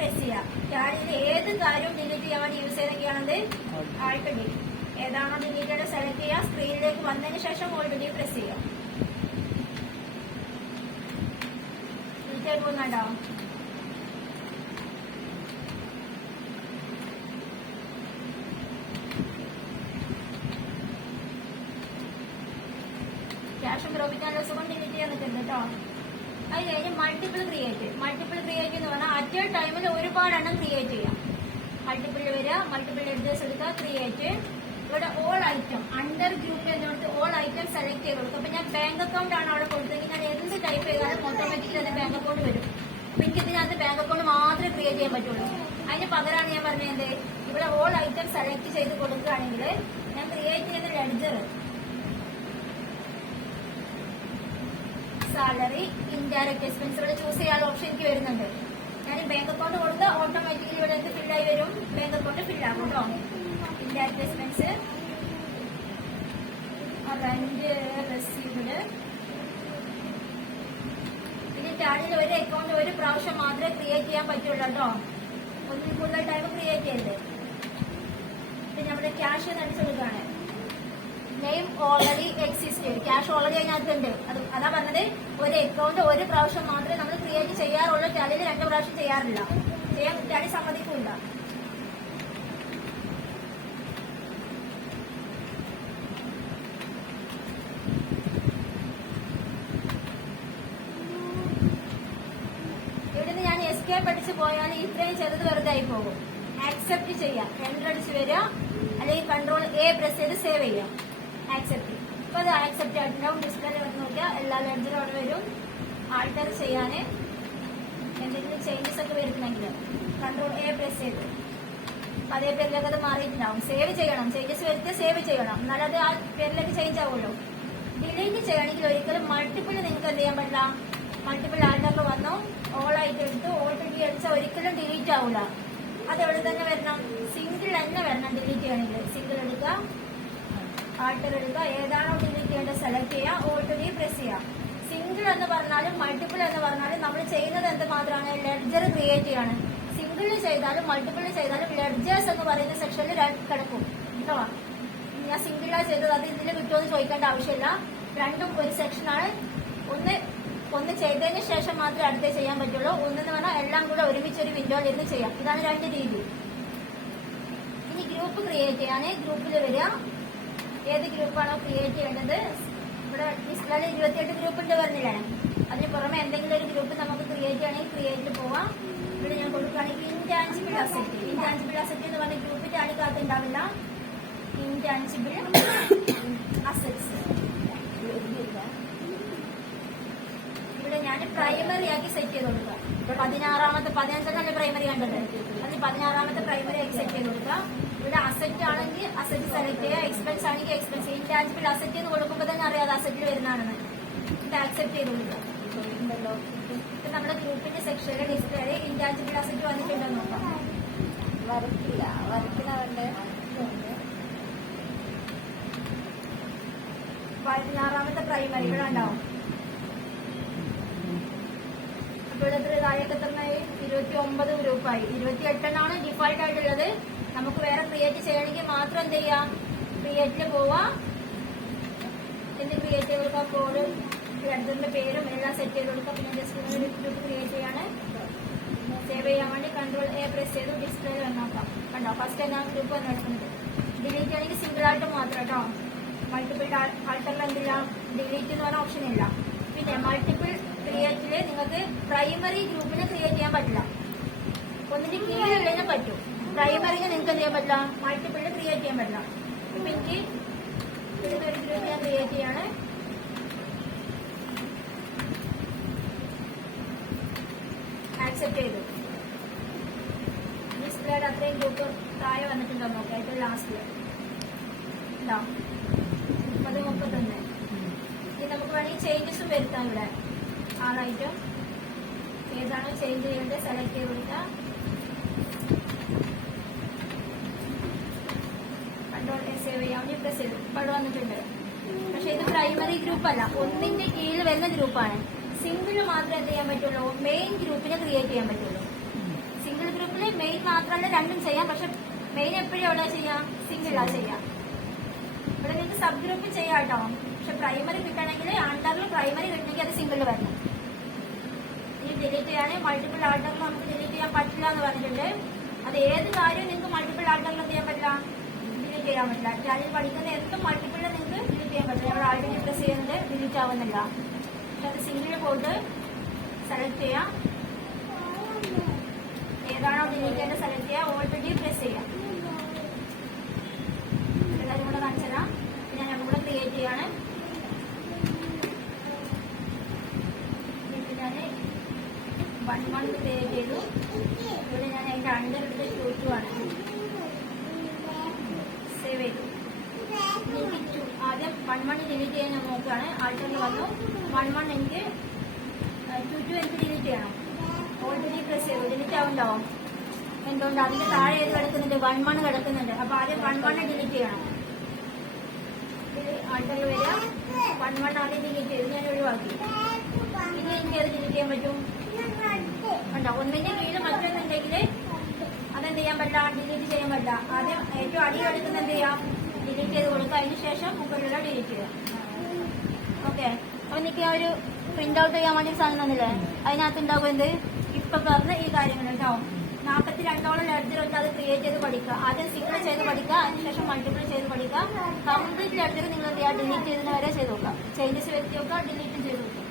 Press ചെയ്യാം. ടാലിയിൽ ഏത് കാര്യവും ഡിലീറ്റ് ചെയ്യാൻ വേണ്ടി യൂസ് ചെയ്തൊക്കെയാണത് ആൾട്ട് ഡിലീറ്റ്. ഏതാണോ ഡിലീറ്റ് സെലക്ട് ചെയ്യുക, സ്ക്രീനിലേക്ക് വന്നതിന് ശേഷം ഓൾട്ട് ഡിലീറ്റ് പ്രസ് ചെയ്യാം. ഡിലീറ്റ് ആയി പോകുന്നുണ്ടോ? ക്യാഷും പ്രോഫിറ്റ് ആൻഡ് ലോസ് കൊണ്ട് ഡിലീറ്റ് ചെയ്യാൻ നിൽക്കുന്നത് കേട്ടോ. അത് കഴിഞ്ഞ് മൾട്ടിപ്പിൾ ക്രിയേറ്റ് എന്ന് പറഞ്ഞാൽ അറ്റ് എ ടൈമിൽ ഒരുപാട് എണ്ണം ക്രിയേറ്റ് ചെയ്യാം. മൾട്ടിപ്പിൾ വരിക, മൾട്ടിപ്പിൾ എഡ്ജസ് എടുക്കുക, ക്രിയേറ്റ്. ഇവിടെ ഓൾ ഐറ്റം അണ്ടർ ഗ്രൂപ്പ് എന്നിടത്ത് ഓൾ ഐറ്റം സെലക്ട് ചെയ്ത് കൊടുക്കും. അപ്പൊ ഞാൻ ബാങ്ക് അക്കൗണ്ട് ആണ് അവിടെ കൊടുത്തെങ്കിൽ ഞാൻ എന്ത് ടൈപ്പ് ചെയ്താലും ഓട്ടോമാറ്റിക്കലി അത് ബാങ്ക് അക്കൗണ്ട് വരും. അപ്പൊ എനിക്ക് ഇതിനകത്ത് ബാങ്ക് അക്കൗണ്ട് മാത്രമേ ക്രിയേറ്റ് ചെയ്യാൻ പറ്റുള്ളൂ. അതിന് പകരമാണ് ഞാൻ പറഞ്ഞത് ഇവിടെ ഓൾ ഐറ്റം സെലക്ട് ചെയ്ത് കൊടുക്കുകയാണെങ്കിൽ ഞാൻ ക്രിയേറ്റ് ചെയ്ത ലെഡ്ജർ സാലറി ഇൻഡയറക്റ്റ് എക്സ്പെൻസ് ഇവിടെ ചൂസ് ചെയ്യാനുള്ള ഓപ്ഷൻ എനിക്ക് വരുന്നുണ്ട്. ഞാൻ ബാങ്ക് അക്കൗണ്ട് കൊടുത്താൽ ഓട്ടോമാറ്റിക്കലി ഇവിടെ എന്ത് ഫില്ലായി വരും, ബാങ്ക് അക്കൗണ്ട് ഫില്ലാകും കേട്ടോ. Indirect expense, rent received. ഇനി ടാലിയിൽ ഒരു അക്കൗണ്ട് ഒരു പ്രാവശ്യം മാത്രമേ ക്രിയേറ്റ് ചെയ്യാൻ പറ്റുള്ളൂ കേട്ടോ. ഒന്നിൽ കൂടുതൽ ടൈം ക്രിയേറ്റ് ചെയ്യരുത്. പിന്നെ നമ്മുടെ ക്യാഷ് നടിച്ചു കൊടുക്കുകയാണ്. Name already existed, cash already അതിനകത്തുണ്ട്. അതാ പറഞ്ഞത് ഒരു അക്കൗണ്ട് ഒരു പ്രാവശ്യം മാത്രമേ നമ്മൾ ക്രിയേറ്റ് ചെയ്യാറുള്ളൂ. ടാലിയിൽ 2 പ്രാവശ്യം ചെയ്യാറില്ല, ചെയ്യാൻ ടാലി സമ്മതിക്കില്ല. ഇവിടുന്ന് ഞാൻ എസ്കേപ്പ് അടിച്ച് പോയാൽ ഇത്രയും ചെയ്തത് വെറുതെ ആയി പോകും. ആക്സെപ്റ്റ് ചെയ്യാം, എൻ്റർ അടിച്ച് വരിക, അല്ലെങ്കിൽ കൺട്രോൾ A പ്രസ് ചെയ്ത് സേവ് ചെയ്യാം. ആക്സെപ്റ്റ്. അപ്പൊ അത് ആക്സെപ്റ്റ് ആയിട്ടുണ്ടാവും. ഡിസ്പ്ലേയിൽ വന്ന് നോക്കിയാൽ എല്ലാ ലെഡ്ജറും അവിടെ വരും. ആൾട്ടർ ചെയ്യാൻ എന്തെങ്കിലും ചേഞ്ചസ് ഒക്കെ വരുന്നുണ്ടെങ്കിൽ കൺട്രോൾ A പ്രസ് ചെയ്ത് അതേ പേരിലേക്ക് അത് മാറിയിട്ടുണ്ടാവും. സേവ് ചെയ്യണം, ചേഞ്ചസ് വരുത്തി സേവ് ചെയ്യണം, എന്നാലും അത് ആ പേരിലേക്ക് ചേഞ്ച് ആവുമല്ലോ. ഡിലീറ്റ് ചെയ്യണമെങ്കിൽ ഒരിക്കലും മൾട്ടിപ്പിൾ നിങ്ങൾക്ക് എന്ത് ചെയ്യാൻ പറ്റില്ല. മൾട്ടിപ്പിൾ ആൾട്ടറിൽ വന്നോ ഓൾ ആയിട്ട് എടുത്ത് ഓൾട്ട് ഡി അടിച്ചാൽ ഒരിക്കലും ഡിലീറ്റ് ആവില്ല. അത് എവിടെ തന്നെ വരണം, സിംഗിൾ തന്നെ വരണം. ഡിലീറ്റ് ചെയ്യണമെങ്കിൽ സിംഗിൾ എടുക്കുക, ആൾട്ടർ എടുക്കുക, ഏതാണോ ഡിലീറ്റ് ചെയ്യേണ്ടത് സെലക്ട് ചെയ്യുക, ഓൾട്ട് ഡി പ്രസ് ചെയ്യുക. സിംഗിൾ എന്ന് പറഞ്ഞാലും മൾട്ടിപ്പിൾ എന്ന് പറഞ്ഞാലും നമ്മൾ ചെയ്യുന്നത് എന്ത് മാത്രമാണ്, ലെഡ്ജർ ക്രിയേറ്റ് ചെയ്യാണ്. സിംഗിൾ ചെയ്താലും മൾട്ടിപ്പിൾ ചെയ്താലും ലെഡ്ജേഴ്സ് എന്ന് പറയുന്ന സെക്ഷനിൽ കിടക്കും കേട്ടോ. ഞാൻ സിംഗിളാണ് ചെയ്തത്, അത് ഇതിൽ കിട്ടുമെന്ന് ചോദിക്കേണ്ട ആവശ്യമില്ല. രണ്ടും ഒരു സെക്ഷനാണ്. ഒന്ന് ചെയ്തതിന് ശേഷം മാത്രമേ അടുത്തേ ചെയ്യാൻ പറ്റുള്ളൂ. ഒന്നെന്ന് പറഞ്ഞാൽ എല്ലാം കൂടെ ഒരുമിച്ച് ഒരു വിൻഡോയിൽ ഇരുന്ന് ചെയ്യാം. ഇതാണ് 2 രീതി. ഇനി ഗ്രൂപ്പ് ക്രിയേറ്റ് ചെയ്യാൻ ഗ്രൂപ്പിൽ വരിക. ഏത് ഗ്രൂപ്പാണോ ക്രിയേറ്റ് ചെയ്യേണ്ടത്, ഇവിടെ ഡിസ്പ്ലേയിൽ 28 ഗ്രൂപ്പ് ഉണ്ട് പറഞ്ഞില്ലേ. അതിന് പുറമെ എന്തെങ്കിലും ഒരു ഗ്രൂപ്പ് നമുക്ക് ക്രിയേറ്റ് ചെയ്യണമെങ്കിൽ ക്രിയേറ്റിൽ പോവാം. ഇവിടെ ഞാൻ കൊടുക്കുകയാണെങ്കിൽ ഇൻടാൻജിബിൾ അസറ്റ്. ഇൻടാൻജിബിൾ അസറ്റ് എന്ന് പറഞ്ഞ ഗ്രൂപ്പിന്റെ അടിക്കകത്ത് ഉണ്ടാവില്ല. ഇൻടാൻജിബിൾ അസറ്റ്സ് ഇവിടെ ഞാൻ പ്രൈമറി ആക്കി സെറ്റ് ചെയ്ത് കൊടുക്കുക. 16ാമത്തെ 15 പ്രൈമറി കണ്ടത്, അത് 16ാമത്തെ പ്രൈമറി ആക്കി സെറ്റ് ചെയ്ത് കൊടുക്കുക. ഇവിടെ അസറ്റ് ആണെങ്കിൽ അസറ്റ് സെലക്ട് ചെയ്യുക, എക്സ്പെൻസ് ആണെങ്കിൽ എക്സ്പെൻസ്. ഇൻടാൻജിബിൾ അസറ്റ് എന്ന് കൊടുക്കുമ്പോൾ തന്നെ അറിയാതെ അസറ്റിൽ വരുന്നതാണെന്ന്. ഇത് ആക്സെപ്റ്റ് ചെയ്ത് കൊടുക്കുക. നമ്മുടെ ഗ്രൂപ്പിന്റെ സെക്ഷനിലെ ഡിസ്പ്ലേ ഇൻടാൻജിബിൾ അസറ്റ് വന്നിട്ടുണ്ടോ നോക്കാം. വർക്കില്ല, വർക്കിനാവണ്ടേ. 16ാമത്തെ പ്രൈമറി ഇവിടെ ഉണ്ടാവും. അപ്പോൾ ഇവിടെ താഴേക്ക് എത്രയായി, 29 ഗ്രൂപ്പായി. 28 ഡിഫോൾട്ട് ആയിട്ടുള്ളത്. നമുക്ക് വേറെ ക്രിയേറ്റ് ചെയ്യണമെങ്കിൽ മാത്രം എന്ത് ചെയ്യാം, ക്രിയേറ്റിൽ പോവാ, എന്ത് ക്രിയേറ്റ് ചെയ്ത് കൊടുക്കുക, കോഡ് ലെഡ്ജറിന്റെ പേരും എല്ലാം സെറ്റ് ചെയ്ത് കൊടുക്കുക. പിന്നെ ജസ്റ്റ് ഗ്രൂപ്പ് ക്രിയേറ്റ് ചെയ്യാണ്. സേവ് ചെയ്യാൻ വേണ്ടി കൺട്രോൾ A പ്രസ് ചെയ്ത് ഡിസ്പ്ലേയിൽ വന്നോക്കാം. കണ്ടോ, ഫസ്റ്റ് ഞാൻ ഗ്രൂപ്പ് വന്ന് എടുക്കുന്നത്. ഡിലീറ്റ് ആണെങ്കിൽ സിംഗിൾ ആയിട്ട് മാത്രം കേട്ടോ. മൾട്ടിപ്പിൾ ആൾട്ടറിൽ എന്തില്ല, ഡിലീറ്റ് എന്ന് പറഞ്ഞ ഓപ്ഷൻ ഇല്ല. പിന്നെ മൾട്ടിപ്പിൾ ക്രിയേറ്റില് നിങ്ങൾക്ക് പ്രൈമറി ഗ്രൂപ്പിനെ ക്രിയേറ്റ് ചെയ്യാൻ പറ്റില്ല. ഒന്നിന്റെ കീഴിലുള്ളതിനെ പറ്റും. പ്രൈമറിന് നിങ്ങൾക്ക് എന്ത് ചെയ്യാൻ പറ്റില്ല, മൾട്ടിപ്പിളിന് ക്രിയേറ്റ് ചെയ്യാൻ പറ്റില്ല. ഇപ്പൊ എനിക്ക് ഇതിന് ഒരു ഗ്രൂപ്പ് ഞാൻ ക്രിയേറ്റ് ചെയ്യാണ്. ആക്സെപ്റ്റ് ചെയ്തു. ഡിസ്പ്ലേയുടെ അത്രയും ഗ്രൂപ്പ് താഴെ വന്നിട്ടുണ്ടോ നോക്കാം. ഏറ്റവും ലാസ്റ്റില് ഉണ്ടോ, 30, 31. ഇനി നമുക്ക് വേണമെങ്കിൽ ചേഞ്ചസും വരുത്താം. ഇവിടെ ആളായിട്ടും ഏതാണോ ചേഞ്ച് ചെയ്യേണ്ടത് സെലക്ട് ചെയ്ത് കൊടുക്കാം. കൺട്രോൾ A സേവ് ചെയ്യാൻ വേണ്ടി പ്രസ് ചെയ്തു. ഇവിടെ വന്നിട്ടുണ്ട്. പക്ഷെ ഇത് പ്രൈമറി ഗ്രൂപ്പ് അല്ല, ഒന്നിന്റെ കീഴിൽ വരുന്ന ഗ്രൂപ്പാണ്. സിംഗിൾ മാത്രമേ എന്ത് ചെയ്യാൻ പറ്റുള്ളൂ, മെയിൻ ഗ്രൂപ്പിനെ ക്രിയേറ്റ് ചെയ്യാൻ പറ്റുള്ളൂ. സിംഗിൾ മാത്രമല്ല രണ്ടും ചെയ്യാം. പക്ഷെ മെയിൻ എപ്പോഴും എവിടെ ചെയ്യാം? സിംഗിളാ ചെയ്യാം. ഇവിടെ നിങ്ങൾക്ക് സബ് ഗ്രൂപ്പ് ചെയ്യാം കേട്ടോ. പക്ഷെ പ്രൈമറി കിട്ടണമെങ്കിൽ അണ്ടറിൽ പ്രൈമറി കിട്ടണമെങ്കിൽ അത് സിംഗിൾ വരണം. ഇനി ഡിലീറ്റ് ചെയ്യാൻ മൾട്ടിപ്പിൾ ആൾട്ടറിൽ നമുക്ക് ഡിലീറ്റ് ചെയ്യാൻ പറ്റില്ല എന്ന് പറഞ്ഞിട്ടുണ്ട്. അത് ഏത് കാര്യവും നിങ്ങൾക്ക് മൾട്ടിപ്പിൾ ആൾട്ടറിൽ എന്ത് ചെയ്യാൻ പറ്റില്ല? ഡിലീറ്റ് ചെയ്യാൻ പറ്റില്ല. അതിൽ പഠിക്കുന്ന എന്തും മൾട്ടിപ്പിളിൽ നിങ്ങൾക്ക് ഡിലീറ്റ് ചെയ്യാൻ പറ്റില്ല. നമ്മൾ ആൾറെഡി പ്രസ് ചെയ്യുന്നത് ഡിലീറ്റ് ആവുന്നില്ല. പക്ഷെ അത് സിംഗിൾ പോയിട്ട് സെലക്ട് ചെയ്യാം. ഏതാണോ ഡിലീറ്റ് ചെയ്യേണ്ടത് സെലക്ട് ചെയ്യുക. ഓൾറെഡി പ്രസ് ചെയ്യാം. എല്ലാവരും കൂടെ കാണിച്ചു തരാം. ഞാൻ അതും കൂടെ ക്രിയേറ്റ് ചെയ്യാണ്. ഞാൻ 1 ക്രിയേറ്റ് ചെയ്തു. ഇവിടെ ഞാൻ അതിന്റെ അണ്ടർ എടുത്ത് 2 ആണ് സേവ് ചെയ്തു. എനിക്ക് ആദ്യം 1 ഡിലീറ്റ് ചെയ്യാൻ ഞാൻ നോക്കുകയാണ്. ആൾട്ടറിൽ വന്നു 1 എനിക്ക് 2 എനിക്ക് ഡിലീറ്റ് ചെയ്യണം. ഓൾറെഡി പ്രസ് ചെയ്തു. ഡിലീറ്റ് ആവുണ്ടാവും. എന്തുകൊണ്ട്? അതിന്റെ താഴെ ഏത് കിടക്കുന്നുണ്ട്? 1 കിടക്കുന്നുണ്ട്. അപ്പൊ ആദ്യം 1 ഡിലീറ്റ് ചെയ്യണം. ആൾട്ടറിൽ വരിക. 1 ആദ്യം ഡിലീറ്റ് ചെയ്ത് ഞാൻ ഒഴിവാക്കി. ഇനി എനിക്ക് അത് ഡിലീറ്റ് ചെയ്യാൻ പറ്റും. ഉണ്ടോ? ഒന്നിന്റെ കീഴിൽ മറ്റൊന്നുണ്ടെങ്കിൽ അതെന്ത് ചെയ്യാൻ പറ്റില്ല? ഡിലീറ്റ് ചെയ്യാൻ പറ്റില്ല. ആദ്യം ഏറ്റവും അടി കിടക്കുന്ന എന്ത് ചെയ്യാം? ഡിലീറ്റ് ചെയ്ത് കൊടുക്കുക. അതിന് ശേഷം മുകളിലുള്ള ഡിലീറ്റ് ചെയ്യുക. ഓക്കെ. അപ്പൊ എനിക്ക് ആ ഒരു പ്രിന്റ് ഔട്ട് ചെയ്യാൻ വേണ്ടി സാധനം തന്നില്ലേ? അതിനകത്ത് ഉണ്ടാവും എന്ത്? ഇപ്പൊ പറഞ്ഞ ഈ കാര്യങ്ങൾ ഉണ്ടാവും. 42ഓളം ലെഡ്ജർ വെച്ച് അത് ക്രിയേറ്റ് ചെയ്ത് പഠിക്കുക. ആദ്യം സിംഗിൾ ചെയ്ത് പഠിക്കുക. അതിനുശേഷം മൾട്ടിപ്പിൾ ചെയ്ത് പഠിക്കുക. കംപ്ലീറ്റ് ലെഡ്ജർ നിങ്ങൾ എന്ത് ചെയ്യുക? ഡിലീറ്റ് ചെയ്തതിന് വരെ ചെയ്ത് നോക്കുക. ചേഞ്ചസ് വരുത്തി നോക്കുക. ഡിലീറ്റും ചെയ്ത് നോക്കുക.